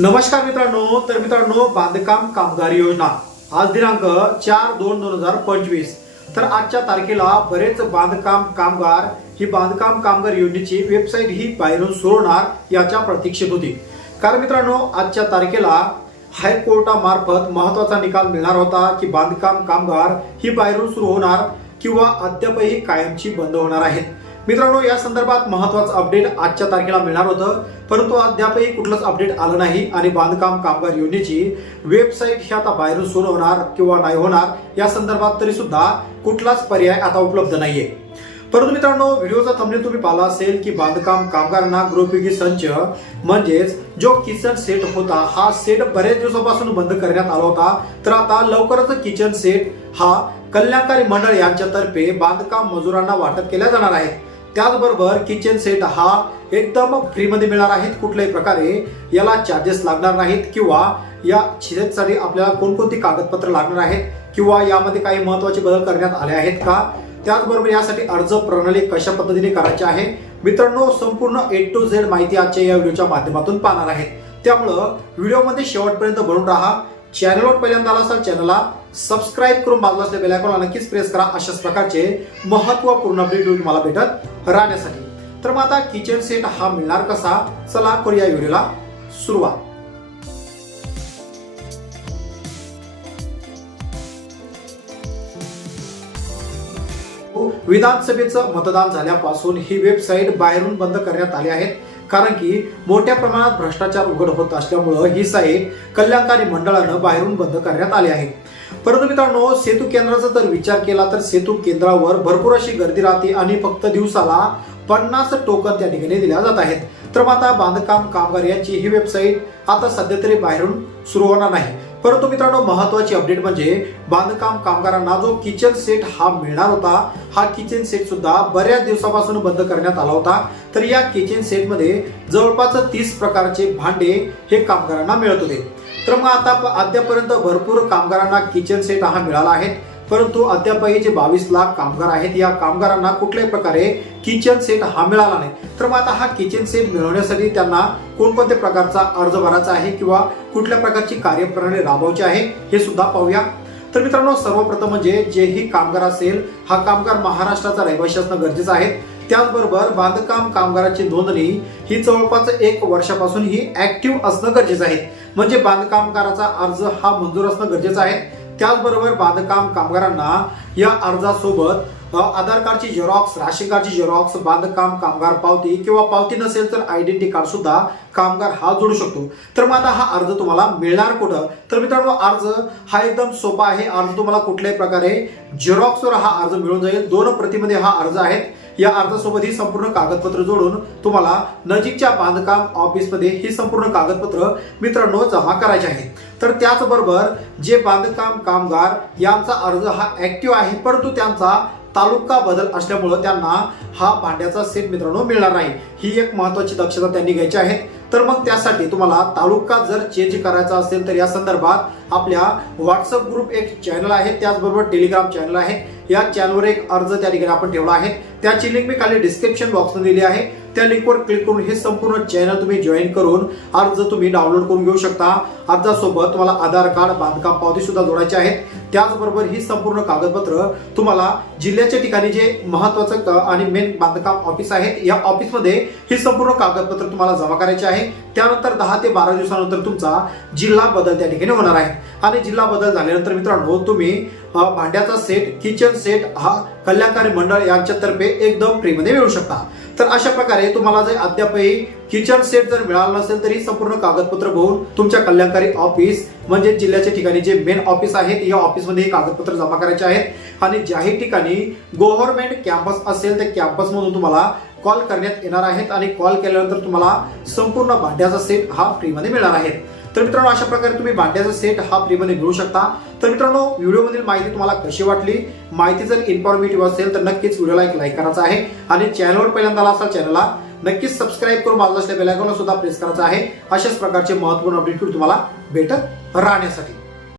नमस्कार मित्रांनो तर मित्रांनो बांधकाम कामगार योजना. आज दिनांक चार दोन दोन हजार पंचवीस. तर आजच्या तारखेला बरेच बांधकाम कामगार ही बांधकाम कामगार योजनेची वेबसाईट ही बाहेरून सुरू होणार याच्या प्रतीक्षेत होती. कारण मित्रांनो आजच्या तारखेला हायकोर्टामार्फत महत्त्वाचा निकाल मिळणार होता की बांधकाम कामगार ही बाहेरून सुरू होणार किंवा अद्यापही कायमची बंद होणार आहेत. मित्रांनो या संदर्भात महत्वाचं अपडेट आजच्या तारखेला मिळणार होतं. परंतु अद्यापही कुठलंच अपडेट आलं नाही आणि बांधकाम कामगार योजनेची वेबसाईट ही आता बाहेरून सुरू होणार किंवा नाही होणार या संदर्भात तरी सुद्धा कुठलाच पर्याय आता उपलब्ध नाहीये. परंतु मित्रांनो व्हिडिओचा थंबनेल तुम्ही पाहिला असेल की बांधकाम कामगारांना गृहपयोगी संच म्हणजेच जो किचन सेट होता हा सेट बरेच दिवसापासून बंद करण्यात आला होता. तर आता लवकरच किचन सेट हा कल्याणकारी मंडळ यांच्यातर्फे बांधकाम मजुरांना वाटप केल्या जाणार आहे. त्याचबरोबर किचन सेट हा एकदम फ्रीमध्ये मिळणार आहेत कुठल्याही प्रकारे. याला चार्जेस लागणार नाहीत किंवा या सेटसाठी आपल्याला कोणकोणती कागदपत्र लागणार आहेत किंवा यामध्ये काही महत्त्वाचे बदल करण्यात आले आहेत का? त्याचबरोबर यासाठी अर्ज प्रणाली कशा पद्धतीने करायची आहे? मित्रांनो संपूर्ण ए टू झेड माहिती आजच्या या व्हिडिओच्या माध्यमातून पाहणार आहे त्यामुळं व्हिडिओमध्ये शेवटपर्यंत बनून राहा. चॅनलवर पहिल्यांदा आला असाल चॅनलला सबस्क्राईब करून बाजूला असलेल्या बेल नक्कीच प्रेस करा अशाच प्रकारचे महत्त्वपूर्ण व्हिडिओ तुम्हाला भेटत राहण्यासाठी. तर मग आता किचन सेट हा मिळणार कसा? चला करूया व्हिडिओला सुरुवात. विधानसभेचं मतदान झाल्यापासून ही वेबसाईट बाहेरून बंद करण्यात आली आहे. कारण की मोठ्या प्रमाणात भ्रष्टाचार उघड होत असल्यामुळं ही साईट कल्याणकारी मंडळानं बाहेरून बंद करण्यात आली आहे. परंतु मित्रांनो सेतू केंद्राचा जर विचार केला तर सेतू केंद्रावर भरपूर अशी गर्दी राहते आणि फक्त दिवसाला पन्नास टोकन त्या ठिकाणी दिल्या जात आहेत. तर मग आता बांधकाम कामगार यांची ही वेबसाईट आता सध्या तरी बाहेरून सुरू होणार नाही. परंतु मित्रांनो महत्वाची अपडेट म्हणजे बांधकाम कामगारांना जो किचन सेट हा मिळणार होता हा किचन सेट सुद्धा बऱ्याच दिवसापासून बंद करण्यात आला होता. तर या किचन सेटमध्ये जवळपास तीस प्रकारचे भांडे हे कामगारांना मिळत होते. तर मग आता अद्यापर्यंत भरपूर कामगारांना किचन सेट हा मिळाला आहे. परंतु अद्यापही जे बावीस लाख कामगार आहेत या कामगारांना कुठल्याही प्रकारे किचन सेट हा मिळाला नाही. तर मग आता हा किचन सेट मिळवण्यासाठी त्यांना कोणकोणत्या प्रकारचा अर्ज भरायचा आहे किंवा कुठल्या प्रकारची कार्यप्रणाली राबवायची आहे हे सुद्धा पाहूया. तर मित्रांनो सर्वप्रथम म्हणजे जेही कामगार असेल हा कामगार महाराष्ट्राचा रहिवासी असणं गरजेचं आहे. त्याचबरोबर बांधकाम कामगाराची नोंदणी ही जवळपास एक वर्षापासून ही ऍक्टिव्ह असणं गरजेचं आहे. म्हणजे बांधकामगाराचा अर्ज हा मंजूर असणं गरजेचं आहे. त्याचबरोबर बांधकाम कामगारांना या अर्जासोबत आधार कार्डची झेरॉक्स राशन कार्डची झेरॉक्स बांधकाम कामगार पावती किंवा पावती नसेल तर आयडेंटिटी कार्ड सुद्धा कामगार हा जोडू शकतो. तर मग आता हा अर्ज तुम्हाला मिळणार कुठं? तर मित्रांनो अर्ज हा एकदम सोपा आहे. अर्ज तुम्हाला कुठल्याही प्रकारे झेरॉक्सवर हा अर्ज मिळून जाईल. दोन प्रतिमध्ये हा अर्ज आहे या अर्जासोबत ही संपूर्ण कागदपत्र जोडून तुम्हाला नजीकच्या बांधकाम ऑफिसमध्ये ही संपूर्ण कागदपत्र मित्रांनो जमा करायचे आहे. तर त्याचबरोबर जे बांधकाम कामगार यांचा अर्ज हा ऍक्टिव्ह आहे परंतु त्यांचा तालुका बदल असल्यामुळं त्यांना हा भांड्याचा सेट मित्रांनो मिळणार नाही. ही एक महत्वाची दक्षता त्यांनी घ्यायची आहे. तर मग त्यासाठी तुम्हाला तालुका जर चेंज करायचा असेल तर या संदर्भात आपल्या व्हॉट्सअप ग्रुप एक चॅनल आहे त्याचबरोबर टेलिग्राम चॅनल आहे. या चॅनलवर एक अर्ज त्या ठिकाणी आपण ठेवला आहे. त्याची लिंक मी खाली डिस्क्रिप्शन बॉक्समध्ये दिली आहे. त्या लिंकवर क्लिक करून हे संपूर्ण चॅनल तुम्ही जॉईन करून अर्ज तुम्ही डाउनलोड करून घेऊ शकता. अर्जासोबत तुम्हाला आधार कार्ड बांधकाम पावती सुद्धा जोडायचे आहेत. त्याचबरोबर ही संपूर्ण कागदपत्र तुम्हाला जिल्ह्याच्या ठिकाणी जे महत्वाचं क- आणि मेन बांधकाम ऑफिस आहेत या ऑफिसमध्ये ही संपूर्ण कागदपत्र तुम्हाला जमा करायची आहे. त्यानंतर दहा ते बारा दिवसानंतर तुमचा जिल्हा बदल त्या ठिकाणी होणार आहे. आणि जिल्हा बदल झाल्यानंतर मित्रांनो तुम्ही भांड्याचा सेट किचन सेट हा कल्याणकारी मंडळ यांच्यातर्फे एकदम फ्रीमध्ये मिळू शकता. तर अशा प्रकारे तुम्हाला जर अद्यापही किचन सेट जर मिळाला नसेल तरी संपूर्ण कागदपत्र बघून तुमच्या कल्याणकारी ऑफिस म्हणजे जिल्ह्याच्या ठिकाणी जे मेन ऑफिस आहेत या ऑफिसमध्ये हे कागदपत्र जमा करायचे आहेत. आणि ज्याही ठिकाणी गव्हर्नमेंट कॅम्पस असेल त्या कॅम्पसमधून तुम्हाला कॉल करण्यात येणार आहेत आणि कॉल केल्यानंतर तुम्हाला संपूर्ण भांड्याचा सेट हा फ्रीमध्ये मिळणार आहे. तर मित्रांनो अशा प्रकारे तुम्ही भांड्याचा सेट हा फ्रीमध्ये मिळू शकता. तर मित्रांनो व्हिडिओमधील माहिती तुम्हाला कशी वाटली? माहिती जर इन्फॉर्मेटिव्ह असेल तर नक्कीच व्हिडिओला एक लाईक करायचा आहे. आणि चॅनलवर पहिल्यांदा आला असाल चॅनलला नक्कीच सबस्क्राईब करून बाजूला असलेल्या बेलायकॉनला सुद्धा प्रेस करायचा आहे. अशाच प्रकारचे महत्त्वपूर्ण अपडेट तुम्हाला भेटत राहण्यासाठी.